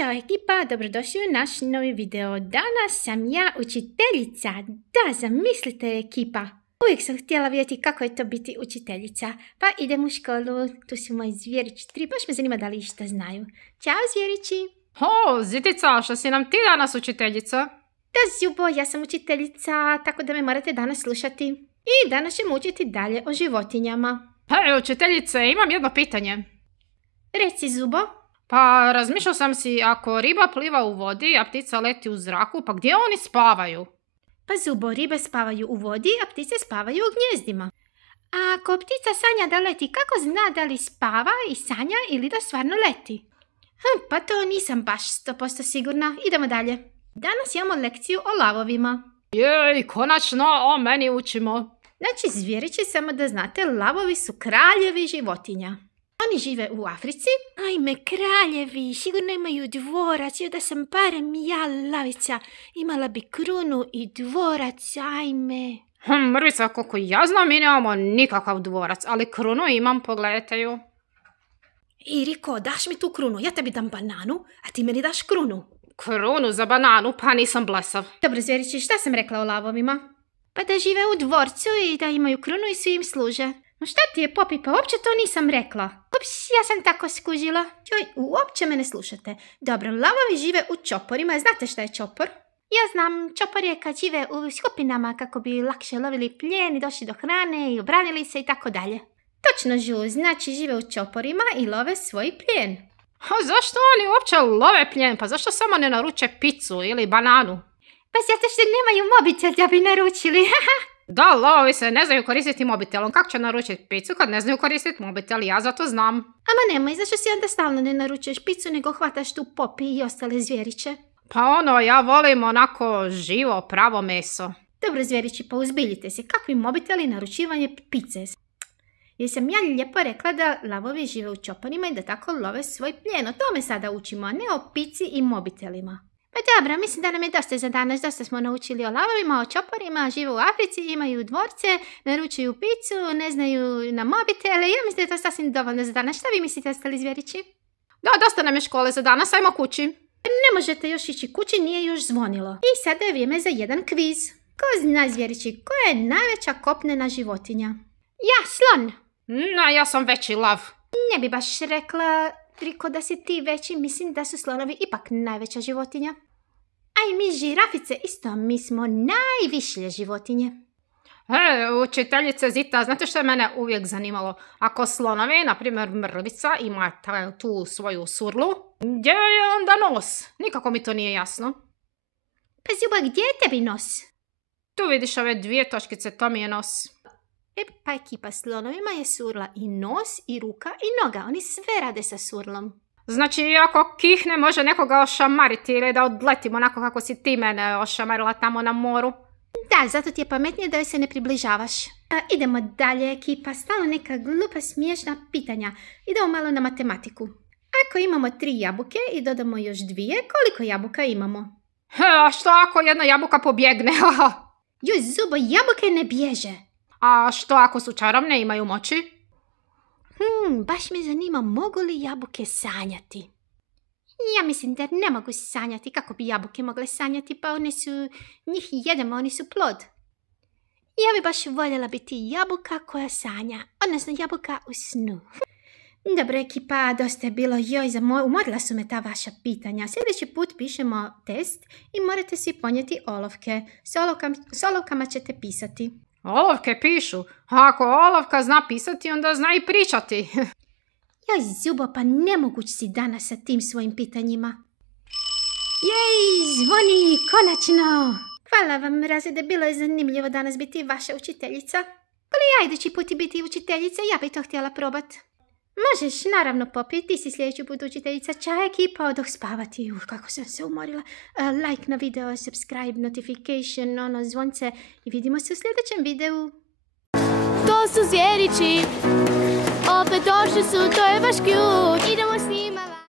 Ćao ekipa, dobrodošli u naš novi video. Danas sam ja učiteljica. Da, zamislite ekipa. Uvijek sam htjela vidjeti kako je to biti učiteljica. Pa idem u školu, tu su moji Zvjerići 3, baš me zanima da li išta znaju. Ćao Zvjerići. O, Zitica, što si nam ti danas učiteljica? Da, Zjubo, ja sam učiteljica, tako da me morate danas slušati. I danas ćemo učiti dalje o životinjama. Hej, učiteljice, imam jedno pitanje. Reci, Zubo. Pa razmišljao sam si, ako riba pliva u vodi, a ptica leti u zraku, pa gdje oni spavaju? Pa Zubo, ribe spavaju u vodi, a ptice spavaju u gnjezdima. A ako ptica sanja da leti, kako zna da li spava i sanja ili da stvarno leti? Pa to nisam baš 100% sigurna. Idemo dalje. Danas imamo lekciju o lavovima. Jej, konačno o meni učimo. Znači, Zvjerići, samo da znate, lavovi su kraljevi životinja. Oni žive u Africi. Ajme, kraljevi, sigurno imaju dvorac. Da sam barem ja lavica, imala bi krunu i dvorac, ajme. Mrvica, koliko ja znam, mi nemamo nikakav dvorac, ali krunu imam, pogledajte ju. Iriko, daš mi tu krunu, ja tebi dam bananu, a ti meni daš krunu. Krunu za bananu, pa nisam blesav. Dobro, Zvjerići, šta sam rekla o lavovima? Pa da žive u dvorcu i da imaju krunu i svi im služe. No šta ti je, Popi, pa uopće to nisam rekla. Ups, ja sam tako skužila. Joj, uopće me ne slušate. Dobro, lavovi žive u čoporima. Znate šta je čopor? Ja znam, čopor je kad žive u skupinama kako bi lakše lovili plijen i došli do hrane i obranili se i tako dalje. Točno, Žu, znači žive u čoporima i love svoj plijen. A zašto oni uopće love plijen? Pa zašto samo ne naruče picu ili bananu? Pa zato što nemaju mobitel da bi naručili. Da, lavovi se ne znaju koristiti mobitelom. Kako će naručiti picu kad ne znaju koristiti mobitel? Ja za to znam. Ama nemoj, zašto si onda stalno ne naručuješ picu nego hvataš tu Popi i ostale Zvjeriće? Pa ja volim onako živo, pravo meso. Dobro, Zvjerići, pa uzbiljite se. Kakvi mobiteli naručivanje pice? Jer sam ja lijepo rekla da lavovi žive u čoporima i da tako love svoj plijen. O tome sada učimo, a ne o pici i mobitelima. Pa dobro, mislim da nam je dosta za danas. Dosta smo naučili o lavovima, o čoporima, žive u Africi, imaju dvorce, naručuju picu, ne znaju na mobitele. Ja mislim da je to sasvim dovoljno za danas. Šta vi mislite, ostali Zvjerići? Da, dosta nam je škole za danas, ajmo kući. Ne možete još ići kući, nije još zvonilo. I sada je vrijeme za jedan kviz. Ko zna, Zvjerići, koja je najveća kopnena životinja? Ja, slon. No, ja sam veći lav. Ne bi baš rekla, Riko, da si ti veći, mislim da su slonovi ipak najveća životinja. A i mi žirafice isto, mi smo najvišlje životinje. Učiteljice Zita, znate što je mene uvijek zanimalo? Ako slonovi, na primjer mrvica, ima tu svoju surlu, gdje je onda nos? Nikako mi to nije jasno. Pa Zjuba, gdje je tebi nos? Tu vidiš ove 2 točkice, to mi je nos. Pa ekipa slonovima je surla i nos, i ruka, i noga. Oni sve rade sa surlom. Znači, ako kihne, može nekoga ošamariti ili da odletimo onako kako si ti mene ošamarila tamo na moru. Da, zato ti je pametnije da joj se ne približavaš. Idemo dalje, ekipa. Stalno neka glupa, smiješna pitanja. Idemo malo na matematiku. Ako imamo 3 jabuke i dodamo još 2, koliko jabuka imamo? A što ako jedna jabuka pobjegne? Joj, Zubo, jabuke ne bježe. A što ako su čarobne, imaju moći? Baš me zanima, mogu li jabuke sanjati? Ja mislim da ne mogu sanjati. Kako bi jabuke mogle sanjati? Pa one su, njih jedemo, oni su plod. Ja bi baš voljela biti jabuka koja sanja, odnosno jabuka u snu. Dobro, ekipa, dosta je bilo. Joj, umorila su me ta vaša pitanja. Sljedeći put pišemo test i morate svi ponijeti olovke. S olovkama ćete pisati. Olovke pišu. A ako olovka zna pisati, onda zna i pričati. Joj, Zubo, pa nemoguć si danas sa tim svojim pitanjima. Jej, zvoni, konačno! Hvala vam, razrede, bilo je zanimljivo danas biti vaša učiteljica. Ali ja idući put biti učiteljica, ja bi to htjela probat. Možeš, naravno, Popi, ti si sljedeći put učiteljica. Ćao ekipa, odoh spavati. Kako sam se umorila. Like na video, subscribe, notification, zvonce i vidimo se u sljedećem videu. To su Zvjerići, opet došli su, to je baš cute. Idemo s njima.